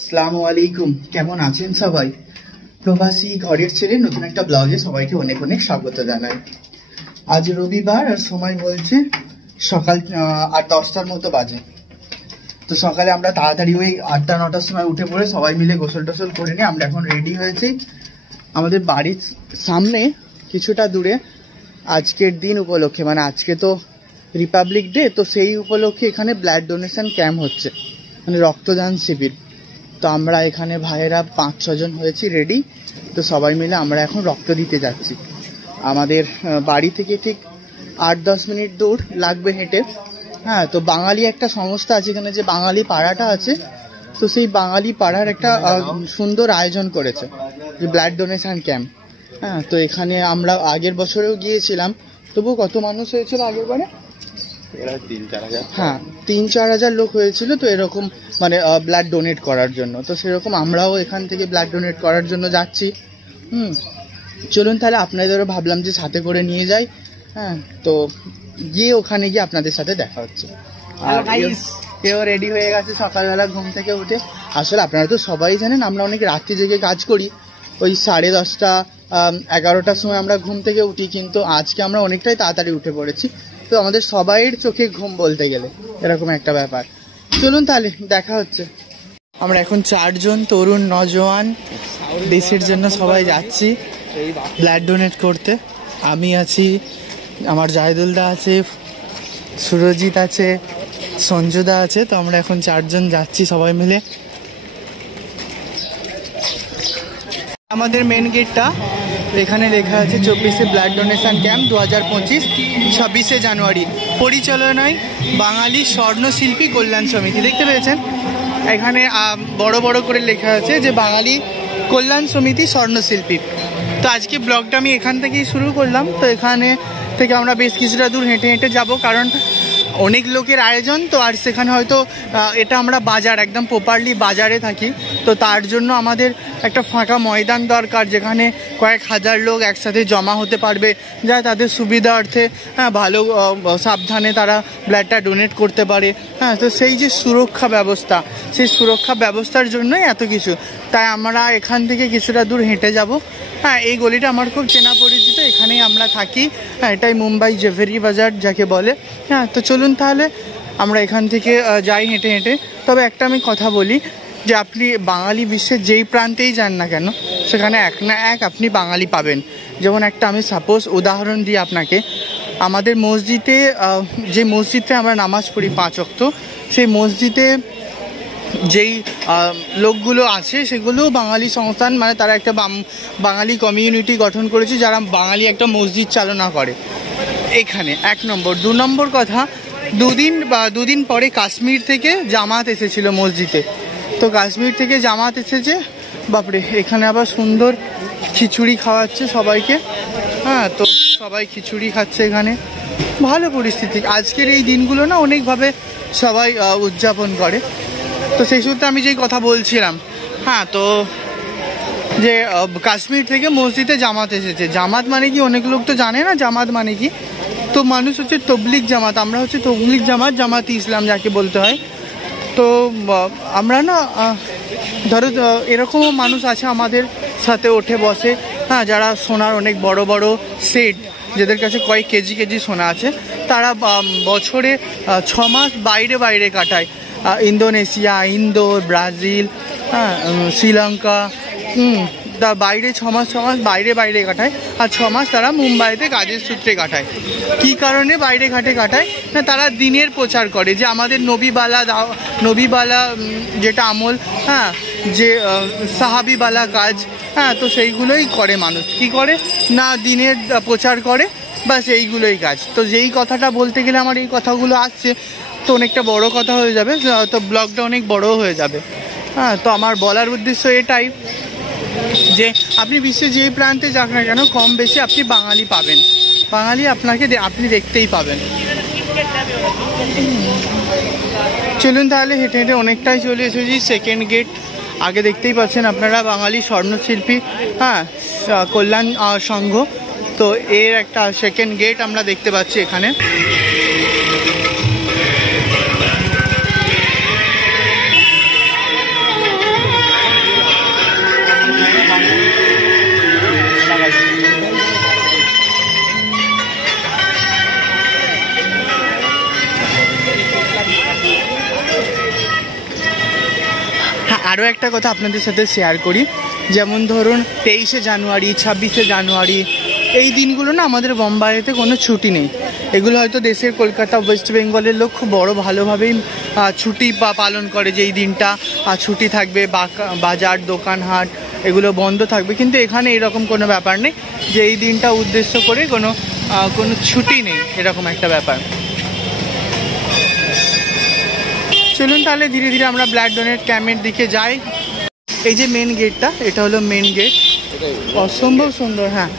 আসসালামু আলাইকুম, কেমন আছেন সবাই? প্রবাসী ঘরের ছেলে নতুন একটা ব্লগে সবাইকে অনেক অনেক স্বাগত জানাই। আজ রবিবার আর সময় বলছে সকাল 8-10টার মতো বাজে। তো সকালে আমরা তাড়াতাড়ি ওই 8টা-9টার সময় উঠে পড়ে সবাই মিলে গোসল টোসল করে নিয়ে আমরা এখন রেডি হয়েছি। আমাদের বাড়ির সামনে কিছুটা দূরে আজকের দিন উপলক্ষে, মানে আজকে তো রিপাবলিক ডে, তো সেই উপলক্ষে এখানে ব্লাড ডোনেশন ক্যাম্প হচ্ছে, মানে রক্তদান শিবির। তো আমরা এখানে ভাইয়েরা 5-6 জন হয়েছি রেডি। তো সবাই মিলে আমরা এখন রক্ত দিতে যাচ্ছি। আমাদের বাড়ি থেকে ঠিক 8-10 মিনিট দূর লাগবে হেঁটে। হ্যাঁ, তো বাঙালি একটা সংস্থা আছে এখানে, যে বাঙালি পাড়াটা আছে, তো সেই বাঙালি পাড়ার একটা সুন্দর আয়োজন করেছে, যে ব্লাড ডোনেশন ক্যাম্প। হ্যাঁ, তো এখানে আমরা আগের বছরেও গিয়েছিলাম। তবু কত মানুষ হয়েছিল আগের বারে? 3-4 হাজার। হ্যাঁ, 3-4 হাজার লোক হয়েছিল। তো এরকম মানে ব্লাড ডোনেট করার জন্য, তো সেরকম আমরাও এখান থেকে ব্লাড ডোনেট করার জন্য যাচ্ছি। চলুন তাহলে, আপনাদেরও ভাবলাম যে সাথে করে নিয়ে যাই। হ্যাঁ, তো গিয়ে ওখানে গিয়ে আপনাদের সাথে দেখা হচ্ছে। আর কেউ রেডি হয়ে গেছে সকালবেলা ঘুম থেকে উঠে। আসলে আপনারা তো সবাই জানেন আমরা অনেক রাত্রি জেগে কাজ করি। ওই 10:30-11টার সময় আমরা ঘুম থেকে উঠি, কিন্তু আজকে আমরা অনেকটাই তাড়াতাড়ি উঠে পড়েছি। তো আমাদের সবাইয়ের চোখে ঘুম বলতে গেলে, এরকম একটা ব্যাপার। চলুন তাহলে দেখা হচ্ছে। আমরা এখন 4 জন তরুণ নজওয়ান দেশের জন্য সবাই যাচ্ছি ব্লাড ডোনেট করতে। আমি আছি, আমার জাহিদুলদা আছে, সুরজিৎ আছে, সঞ্জুদা আছে। তো আমরা এখন 4 জন যাচ্ছি সবাই মিলে। আমাদের মেন গেটটা, এখানে লেখা আছে 24শে ব্লাড ডোনেশন ক্যাম্প 2025, 26শে জানুয়ারি, পরিচালনায় বাঙালি স্বর্ণশিল্পী কল্যাণ সমিতি। দেখতে পেয়েছেন এখানে বড় বড় করে লেখা আছে যে বাঙালি কল্যাণ সমিতি স্বর্ণশিল্পী। তো আজকে ব্লগটা আমি এখান থেকেই শুরু করলাম। তো এখানে থেকে আমরা বেশ কিছুটা দূর হেঁটে হেঁটে যাব, কারণ অনেক লোকের আয়োজন। তো আর সেখানে হয়তো এটা আমরা বাজার, একদম প্রপারলি বাজারে থাকি। তো তার জন্য আমাদের একটা ফাঁকা ময়দান দরকার, যেখানে কয়েক হাজার লোক একসাথে জমা হতে পারবে, যা তাদের সুবিধার্থে ভালো সাবধানে তারা ব্লাডটা ডোনেট করতে পারে। হ্যাঁ, তো সেই যে সুরক্ষা ব্যবস্থা, সেই সুরক্ষা ব্যবস্থার জন্যই এত কিছু। তাই আমরা এখান থেকে কিছুটা দূর হেঁটে যাব। হ্যাঁ, এই গলিটা আমার খুব চেনা পরিচিত, এখানেই আমরা থাকি। হ্যাঁ, এটাই মুম্বাই জেভেরি বাজার যাকে বলে। হ্যাঁ, তো চলুন তাহলে আমরা এখান থেকে যাই হেঁটে হেঁটে। তবে একটা আমি কথা বলি, যে আপনি বাঙালি বিশ্বের যেই প্রান্তেই যান না কেন, সেখানে এক না এক আপনি বাঙালি পাবেন। যেমন একটা আমি সাপোজ উদাহরণ দিই আপনাকে। আমাদের মসজিদে, যে মসজিদে আমরা নামাজ পড়ি 5 ওয়াক্ত, সেই মসজিদে যেই লোকগুলো আছে সেগুলো বাঙালি সংস্থান, মানে তারা একটা বাঙালি কমিউনিটি গঠন করেছে, যারা বাঙালি একটা মসজিদ চালনা করে এখানে। 1 নম্বর। 2 নম্বর কথা, দুদিন পরে কাশ্মীর থেকে জামাত এসেছিল মসজিদে। তো কাশ্মীর থেকে জামাত এসেছে, বাপরে, এখানে আবার সুন্দর খিচুড়ি খাওয়াচ্ছে সবাইকে। হ্যাঁ, তো সবাই খিচুড়ি খাচ্ছে এখানে, ভালো পরিস্থিতি। আজকের এই দিনগুলো না অনেকভাবে সবাই উদযাপন করে। তো সেই সূত্রে আমি যেই কথা বলছিলাম, হ্যাঁ, তো যে কাশ্মীর থেকে মসজিদে জামাত এসেছে। জামাত মানে কি, অনেক লোক তো জানে না জামাত মানে কি। তো মানুষ হচ্ছে তবলিগ জামাত, আমরা হচ্ছে তবলিগ জামাত, জামাতি ইসলাম যাকে বলতে হয়। তো আমরা না, ধরো এরকমও মানুষ আছে আমাদের সাথে ওঠে বসে, হ্যাঁ, যারা সোনার অনেক বড় বড় সেট, যাদের কাছে কয়েক কেজি সোনা আছে, তারা বছরে 6 মাস বাইরে কাটায়। ইন্দোনেশিয়া, ব্রাজিল, হ্যাঁ, শ্রীলঙ্কা, তার বাইরে 6 মাস বাইরে কাটায়। আর 6 মাস তারা মুম্বাইতে কাজের সূত্রে কাটায়। কি কারণে বাইরে কাটায় না, তারা দিনের প্রচার করে, যে আমাদের নবীবালা যেটা আমল, হ্যাঁ, যে সাহাবিবালা কাজ, হ্যাঁ, তো সেইগুলোই করে মানুষ। কি করে না, দিনের প্রচার করে, বাস এইগুলোই কাজ। তো যেই কথাটা বলতে গেলে আমার এই কথাগুলো আসছে, তো অনেকটা বড় কথা হয়ে যাবে, তো ব্লগটা অনেক বড় হয়ে যাবে। হ্যাঁ, তো আমার বলার উদ্দেশ্য এটাই, যে আপনি বিশ্বের যেই প্রান্তে যাক না কেন, কম বেশি আপনি বাঙালি পাবেন। বাঙালি আপনি দেখতেই পাবেন। চলুন তাহলে হেঁটে হেঁটে অনেকটাই চলে এসেছি সেকেন্ড গেট। আগে দেখতেই পাচ্ছেন আপনারা বাঙালি স্বর্ণশিল্পী, হ্যাঁ, কল্যাণ সংঘ। তো এর একটা সেকেন্ড গেট আমরা দেখতে পাচ্ছি এখানে। আরও একটা কথা আপনাদের সাথে শেয়ার করি, যেমন ধরুন 23শে জানুয়ারি, 26শে জানুয়ারি, এই দিনগুলো না আমাদের বোম্বাইতে কোনো ছুটি নেই। এগুলো হয়তো দেশের কলকাতা, ওয়েস্ট বেঙ্গলের লোক খুব বড় ভালোভাবেই ছুটি পালন করে, যে এই দিনটা ছুটি থাকবে, বাজার দোকান হাট এগুলো বন্ধ থাকবে। কিন্তু এখানে এরকম কোনো ব্যাপার নেই যে এই দিনটা উদ্দেশ্য করে কোনো ছুটি নেই, এরকম একটা ব্যাপার। চলুন তাহলে ধীরে ধীরে আমরা ব্লাড ডোনেট ক্যাম্পের দিকে যাই। এই যে মেন গেটটা, এটা হলো মেন গেট। অসম্ভব সুন্দর, হ্যাঁ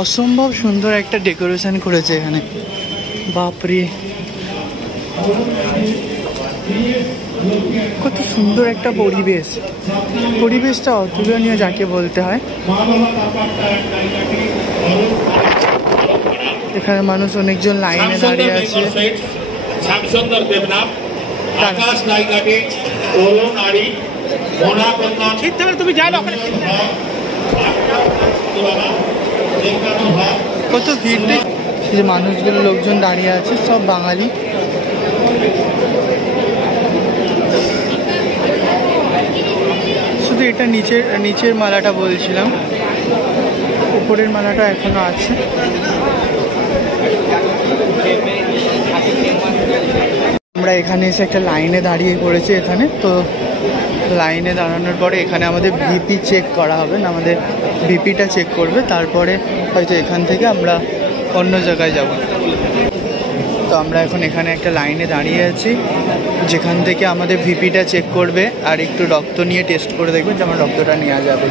অসম্ভব সুন্দর একটা ডেকোরেশন করেছে এখানে, বাপরে কত সুন্দর একটা পরিবেশটা অতুলনীয় যাকে বলতে হয়। এখানে মানুষ অনেকজন লাইনে দাঁড়িয়ে আছে। তুমি জানো কত ভিড়, যে মানুষগুলো লোকজন দাঁড়িয়ে আছে সব বাঙালি। শুধু এটা নিচের মালাটা বলছিলাম, উপরের মালাটা এখনো আছে। আমরা এখানে এসে একটা লাইনে দাঁড়িয়ে পড়েছি এখানে। তো লাইনে দাঁড়ানোর পরে এখানে আমাদের ভিপি চেক করা হবে না, আমাদের ভিপিটা চেক করবে, তারপরে হয়তো এখান থেকে আমরা অন্য জায়গায় যাব। তো আমরা এখন এখানে একটা লাইনে দাঁড়িয়ে আছি, যেখান থেকে আমাদের ভিপিটা চেক করবে আর একটু রক্ত নিয়ে টেস্ট করে দেখবে যে আমার রক্তটা নেওয়া যাবে।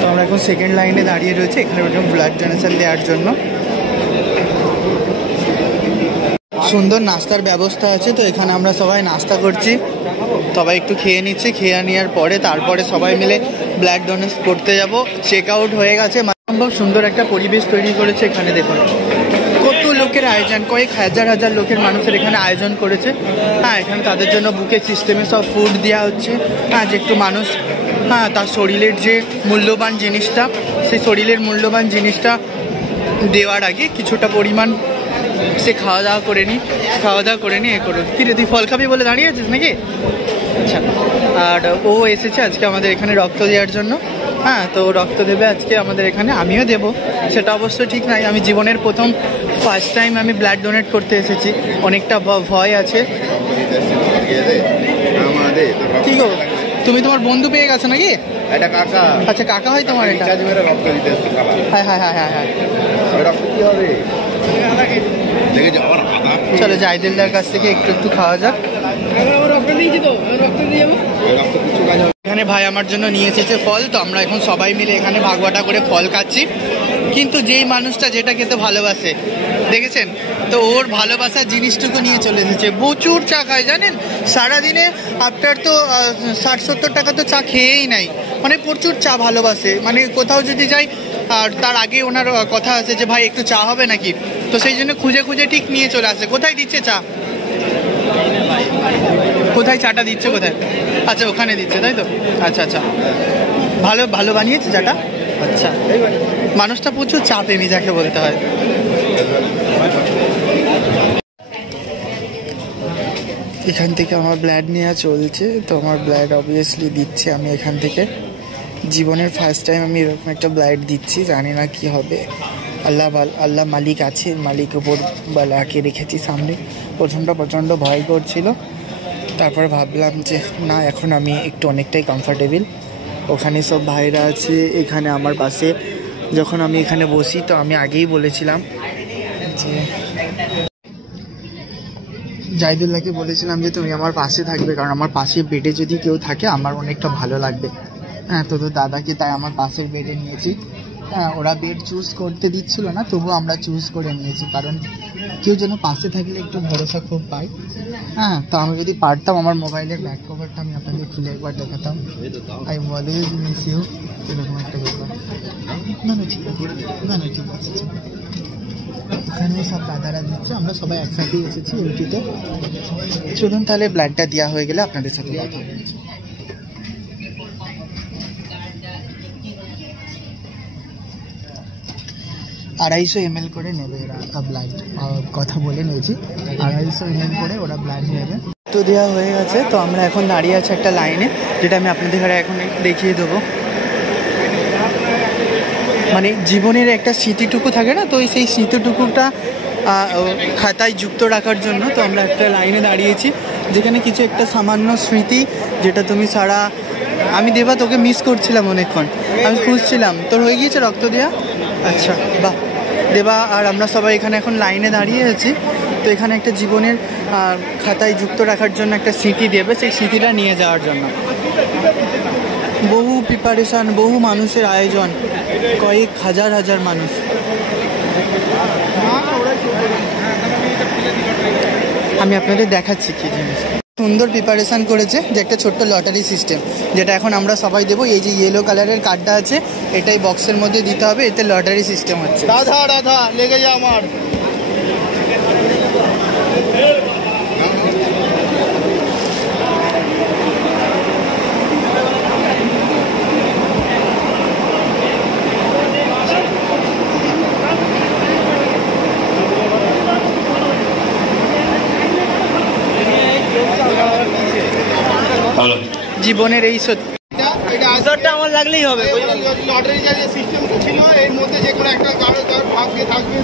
তো আমরা এখন সেকেন্ড লাইনে দাঁড়িয়ে রয়েছে এখানে ব্লাড ডোনেশন দেওয়ার জন্য। সুন্দর নাস্তার ব্যবস্থা আছে, তো এখানে আমরা সবাই নাস্তা করছি, সবাই একটু খেয়ে নিচ্ছি। খেয়ে নেওয়ার পরে তারপরে সবাই মিলে ব্লাড ডোনেট করতে যাব। চেক আউট হয়ে গেছে। সম্ভব সুন্দর একটা পরিবেশ তৈরি করেছে এখানে, দেখুন কত লোকের আয়োজন, কয়েক হাজার লোকের মানুষের এখানে আয়োজন করেছে। হ্যাঁ, এখানে তাদের জন্য বুকে সিস্টেমে সব ফুড দেওয়া হচ্ছে। হ্যাঁ, যে একটু মানুষ তার শরীরের যে মূল্যবান জিনিসটা, সেই শরীরের মূল্যবান জিনিসটা দেওয়ার আগে কিছুটা পরিমাণ সে খাওয়া দাওয়া করে নি এ করো। কি রে, তুই ফল খাবি বলে দাঁড়িয়ে আছিস নাকি? আচ্ছা, আর ও এসেছে আজকে আমাদের এখানে রক্ত দেওয়ার জন্য। হ্যাঁ, তো রক্ত দেবে আজকে আমাদের এখানে, আমিও দেব, সেটা অবশ্য ঠিক নাই। আমি জীবনের ফার্স্ট টাইম আমি ব্লাড ডোনেট করতে এসেছি, অনেকটা ভয় আছে। কি গো, তুমি তোমার বন্ধু পেয়ে গেছো নাকি? এটা কাকা। আচ্ছা, কাকা হয় তোমার? এটা হ্যাঁ হ্যাঁ হ্যাঁ হ্যাঁ হ্যাঁ। চলো জাহিদুল্লাহর কাছ থেকে একটু খাওয়া যাক। এখানে ভাই আমার জন্য নিয়ে এসেছে ফল, তো আমরা এখন সবাই মিলে এখানে ভাগবাটা করে ফল খাচ্ছি। কিন্তু যেই মানুষটা যেটা খেতে ভালোবাসে, দেখেছেন তো, ওর ভালোবাসার জিনিসটুকু নিয়ে চলে এসেছে। প্রচুর চা খায় জানেন, সারাদিনে আপনার তো 60-70 টাকা তো চা খেয়েই নাই, মানে প্রচুর চা ভালোবাসে। মানে কোথাও যদি যাই আর তার আগে ওনার কথা আছে যে ভাই একটু চা হবে নাকি, তো সেই জন্য খুঁজে ঠিক নিয়ে চলে আসে। কোথায় দিচ্ছে চা? কোথায় চাটা দিচ্ছে? কোথায়? আচ্ছা, ওখানে দিচ্ছে, তাই তো? আচ্ছা আচ্ছা, ভালো বানিয়েছে চাটা। আচ্ছা, মানুষটা প্রচুর চা প্রেমী যাকে বলতে হয়। এখান থেকে আমার ব্লাড নেওয়া চলছে, তো আমার ব্লাড অবভিয়াসলি দিচ্ছে আমি এখান থেকে। জীবনের ফার্স্ট টাইম আমি এরকম একটা ব্লাড দিচ্ছি, জানি না কি হবে। আল্লাহ মালিক আছে, মালিক ওপর বালাকে রেখেছি সামনে। প্রচণ্ড ভয় করছিল, তারপরে ভাবলাম যে না, এখন আমি একটু অনেকটাই কমফর্টেবল। ওখানে সব ভাইরা আছে, এখানে আমার পাশে যখন আমি এখানে বসি, তো আমি আগেই বলেছিলাম যে জাহিদুল্লাহকে বলেছিলাম যে তুমি আমার পাশে থাকবে, কারণ আমার পাশে বেডে যদি কেউ থাকে আমার অনেকটা ভালো লাগবে। হ্যাঁ, তো দাদাকে তাই আমার পাশের বেডে নিয়েছি। হ্যাঁ, ওরা বেড চুজ করতে দিচ্ছিল না, তবুও আমরা চুজ করে নিয়েছি, কারণ কেউ যেন পাশে থাকলে একটু ভরসা খুব পাই। হ্যাঁ, তো আমি যদি পারতাম আমার মোবাইলের ব্যাক কভারটা আমি আপনাদের খুলে একবার দেখাতাম। আই অলওয়েজ মিস ইউ, এরকম একটা ব্যাপার। না ঠিক আছে, ঠিক আছে। এখানে সব দাদারা দিচ্ছে, আমরা সবাই একসাথেই এসেছি এমটিতে। চলুন তাহলে ব্লাডটা দেওয়া হয়ে গেলে আপনাদের সাথে কথা বলছি। 250 ml করে নেবে এরা ব্লাড, কথা বলে নিয়েছি। 250 ml করে ওরা ব্লাড নেবে। তো দেওয়া হয়ে গেছে, তো আমরা এখন দাঁড়িয়ে আছি একটা লাইনে, যেটা আমি আপনাদের এখন দেখিয়ে দেবো। মানে জীবনের একটা স্মৃতিটুকু থাকে না, তো সেই স্মৃতিটুকুটা খাতায় যুক্ত রাখার জন্য তো আমরা একটা লাইনে দাঁড়িয়েছি, যেখানে কিছু একটা সামান্য স্মৃতি, যেটা তুমি ছাড়া আমি দেবা তোকে মিস করছিলাম অনেকক্ষণ, আমি খুঁজছিলাম। তোর হয়ে গিয়েছে রক্ত দেওয়া? আচ্ছা, বাহ। দেবা আর আমরা সবাই এখানে এখন লাইনে দাঁড়িয়ে আছি, তো এখানে একটা জীবনের খাতায় যুক্ত রাখার জন্য একটা স্মৃতি দেবে, সেই স্মৃতিটা নিয়ে যাওয়ার জন্য বহু প্রিপারেশান, বহু মানুষের আয়োজন, কয়েক হাজার হাজার মানুষ। আমি আপনাদের দেখাচ্ছি কি জিনিস সুন্দর প্রিপারেশান করেছে, যে একটা ছোট্ট লটারি সিস্টেম, যেটা এখন আমরা সবাই দেবো। এই যে ইয়েলো কালারের কার্ডটা আছে, এটাই বক্সের মধ্যে দিতে হবে, এতে লটারি সিস্টেম হচ্ছে। রাধা রাধা লেগে যা আমার। জীবনের এই সত্যি আমার লাগলেই হবে। লটারি যে সিস্টেমটা ছিল, এর মধ্যে যে কোনো একটা কারো ভাগ্যে থাকবে,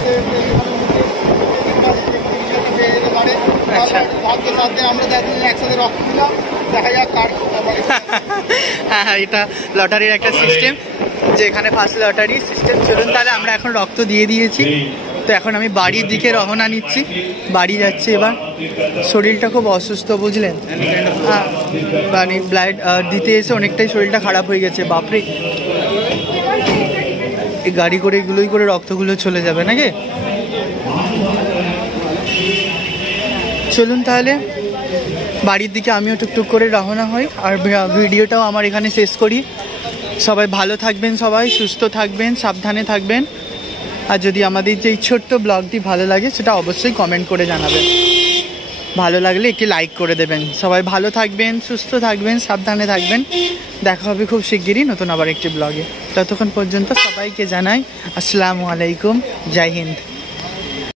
ভাগ্যের সাথে আমরা একসাথে রক্ত দিলাম, দেখা যাক কার। হ্যাঁ, এটা লটারির একটা সিস্টেম, যে এখানে ফার্স্ট লটারি সিস্টেম। চলুন তাহলে আমরা এখন রক্ত দিয়ে দিয়েছি, তো এখন আমি বাড়ির দিকে রওনা নিচ্ছি, বাড়ি যাচ্ছি এবার। শরীরটা খুব অসুস্থ, বুঝলেন? হ্যাঁ, মানে ব্লাড দিতে এসে অনেকটাই শরীরটা খারাপ হয়ে গেছে। বাপরে, এই গাড়ি করে এগুলোই করে রক্তগুলো চলে যাবে নাকি? চলুন তাহলে বাড়ির দিকে আমিও টুকটুক করে রওনা হই, আর ভিডিওটাও আমার এখানে শেষ করি। সবাই ভালো থাকবেন, সবাই সুস্থ থাকবেন, সাবধানে থাকবেন। আর যদি আমাদের যে এই ছোট্ট ব্লগটি ভালো লাগে, সেটা অবশ্যই কমেন্ট করে জানাবেন। ভালো লাগলে একটি লাইক করে দেবেন। সবাই ভালো থাকবেন, সুস্থ থাকবেন, সাবধানে থাকবেন। দেখা হবে খুব শিগগিরই নতুন আবার একটি ব্লগে। ততক্ষণ পর্যন্ত সবাইকে জানাই আসসালামু আলাইকুম, জয় হিন্দ।